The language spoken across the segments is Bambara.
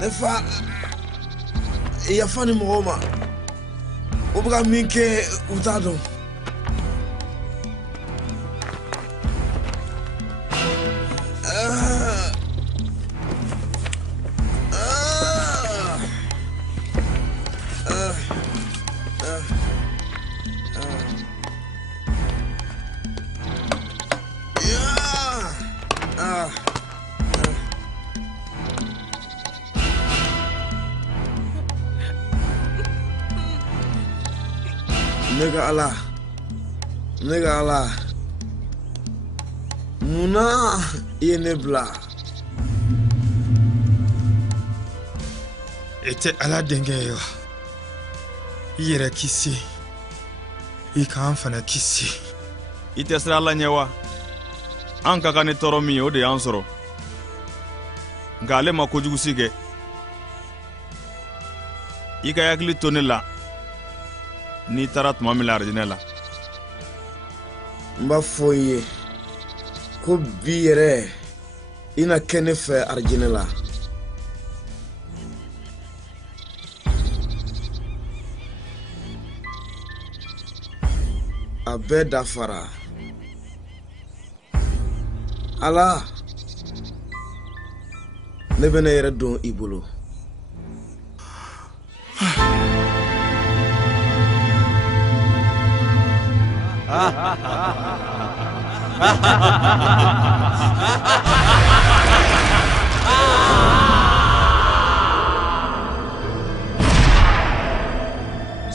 Nefa yafani moma obuga minke utado Nega Allah muna yenebla ete ala dengeyo yere kisi ikan fana kisi ite sira la nyewa an ka kan toro mi o de yan soro nka ale ma kojugu sige i ka yakili to ne la ni tara tuma min la arjinɛ la n b'a fɔ i ye ko bi yɛrɛ i na kɛ ne fɛ arjinɛ la a bɛɛ dafara ala ne bɛ ne yɛrɛ don i bolo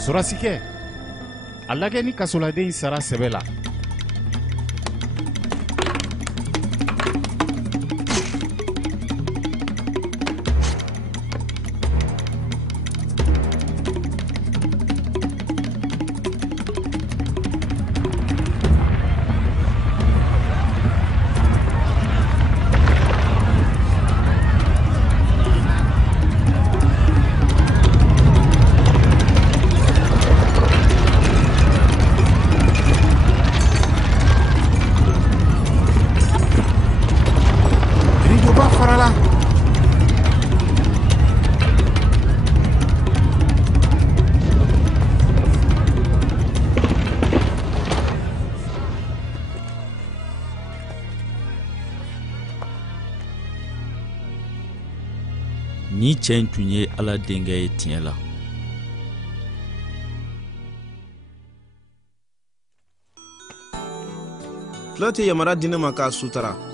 Surasikɛ a lagɛ ni kasoladen sara sɛbɛ la ni cɛ in tun ye ala denkɛ ye tiɲɛ la fila tɛ yamara di ne ma k'a sutara